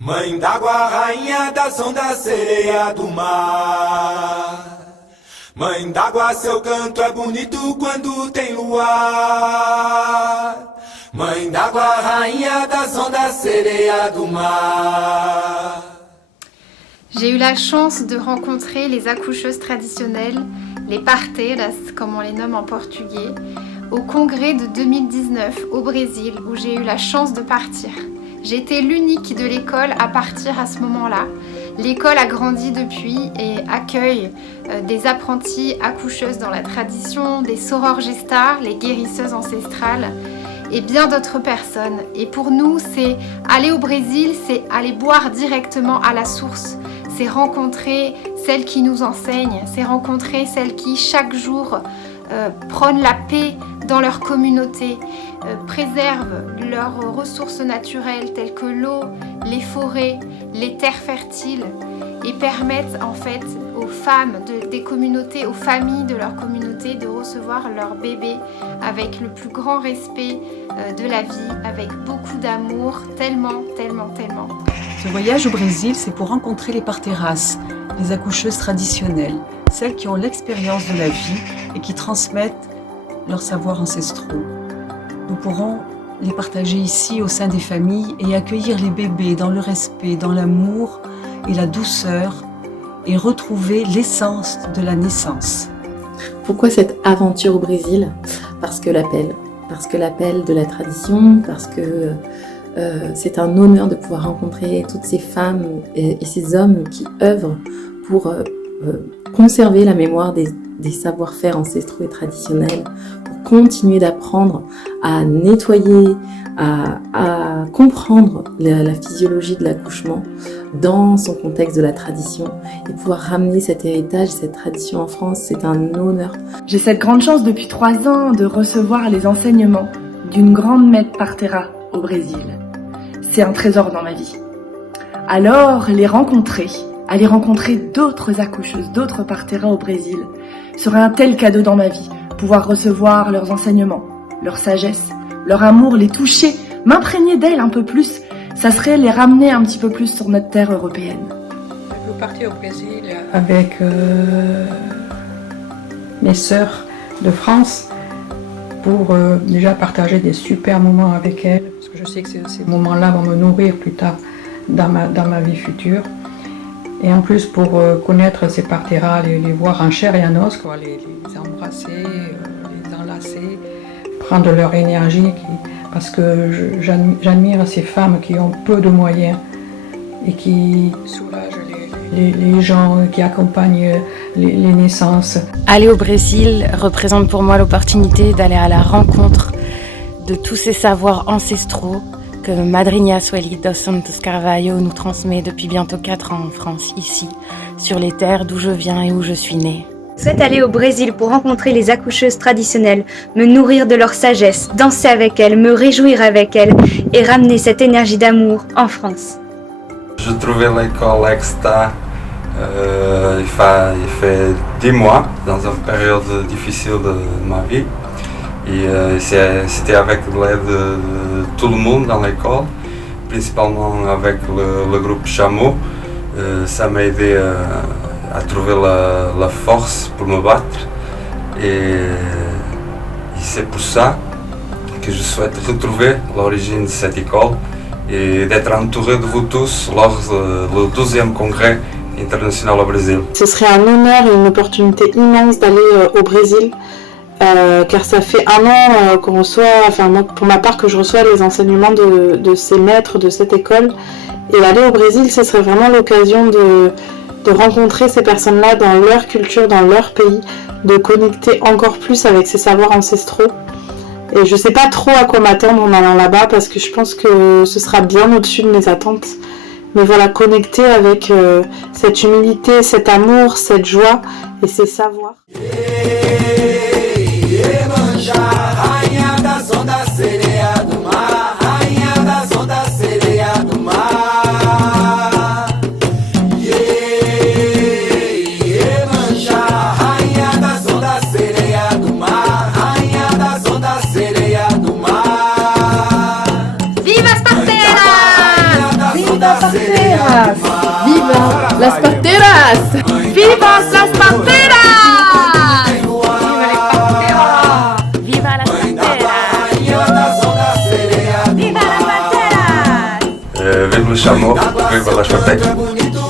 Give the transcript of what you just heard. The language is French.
Mãe d'água, rainha das ondas, sereia do mar. Mãe d'água, seu canto é bonito quando tem luar. Mãe d'água, rainha das ondas, sereia do mar. J'ai eu la chance de rencontrer les accoucheuses traditionnelles, les parteiras, comme on les nomme en portugais, au congrès de 2019 au Brésil, où j'ai eu la chance de partir. J'étais l'unique de l'école à partir à ce moment-là. L'école a grandi depuis et accueille des apprentis accoucheuses dans la tradition, des soror gestars, les guérisseuses ancestrales, et bien d'autres personnes. Et pour nous, c'est aller au Brésil, c'est aller boire directement à la source. C'est rencontrer celles qui nous enseignent, c'est rencontrer celles qui chaque jour prônent la paix dans leur communauté, préservent leurs ressources naturelles telles que l'eau, les forêts, les terres fertiles et permettent en fait aux femmes des communautés, aux familles de leur communauté de recevoir leurs bébés avec le plus grand respect de la vie, avec beaucoup d'amour, tellement. Ce voyage au Brésil, c'est pour rencontrer les parteiras, les accoucheuses traditionnelles, celles qui ont l'expérience de la vie et qui transmettent leurs savoirs ancestraux. Nous pourrons les partager ici au sein des familles et accueillir les bébés dans le respect, dans l'amour et la douceur et retrouver l'essence de la naissance. Pourquoi cette aventure au Brésil ? Parce que l'appel de la tradition, parce que c'est un honneur de pouvoir rencontrer toutes ces femmes et ces hommes qui œuvrent pour conserver la mémoire des savoir-faire ancestraux et traditionnels, pour continuer d'apprendre à nettoyer, à comprendre la physiologie de l'accouchement dans son contexte de la tradition et pouvoir ramener cet héritage, cette tradition en France, c'est un honneur. J'ai cette grande chance depuis 3 ans de recevoir les enseignements d'une grande maître partera au Brésil. C'est un trésor dans ma vie. Alors, aller rencontrer d'autres accoucheuses, d'autres parteras au Brésil, serait un tel cadeau dans ma vie. Pouvoir recevoir leurs enseignements, leur sagesse, leur amour, les toucher, m'imprégner d'elles un peu plus, ça serait les ramener un petit peu plus sur notre terre européenne. Je veux partir au Brésil avec mes sœurs de France pour déjà partager des super moments avec elles, parce que je sais que ces moments-là vont me nourrir plus tard dans ma vie future. Et en plus pour connaître ces parteiras, les voir en chair et en os, quoi, les embrasser, les enlacer, prendre leur énergie, parce que j'admire ces femmes qui ont peu de moyens et qui soulagent les gens, qui accompagnent les naissances. Aller au Brésil représente pour moi l'opportunité d'aller à la rencontre de tous ces savoirs ancestraux que Madrinha Sueli dos Santos Carvalho nous transmet depuis bientôt 4 ans en France, ici, sur les terres d'où je viens et où je suis née. Je souhaite aller au Brésil pour rencontrer les accoucheuses traditionnelles, me nourrir de leur sagesse, danser avec elles, me réjouir avec elles et ramener cette énergie d'amour en France. Je trouvais l'école Exta il fait 10 mois, dans une période difficile de ma vie. Et c'était avec l'aide de tout le monde dans l'école, principalement avec le groupe Chameau. Ça m'a aidé à trouver la force pour me battre. Et c'est pour ça que je souhaite retrouver l'origine de cette école et d'être entouré de vous tous lors du 12e congrès international au Brésil. Ce serait un honneur et une opportunité immense d'aller au Brésil. Car ça fait 1 an qu'on reçoit, moi, pour ma part, que je reçois les enseignements de ces maîtres de cette école. Et aller au Brésil, ce serait vraiment l'occasion de rencontrer ces personnes-là dans leur culture, dans leur pays, de connecter encore plus avec ces savoirs ancestraux. Et je sais pas trop à quoi m'attendre en allant là-bas, parce que je pense que ce sera bien au-dessus de mes attentes. Mais voilà, connecter avec cette humilité, cet amour, cette joie et ces savoirs. Rainha das ondas, sereia do mar. Rainha das ondas, sereia do mar. Iemanjá, rainha das ondas, sereia do mar. Rainha das ondas, sereia do mar. Viva as parteiras! das sereias do mar. Viva las parteras! Viva las parteras! Viva las parteras! Rainha das ondas sereias do mar. Viva las parteras! Vive le chameau, vive la chapelle. Bonito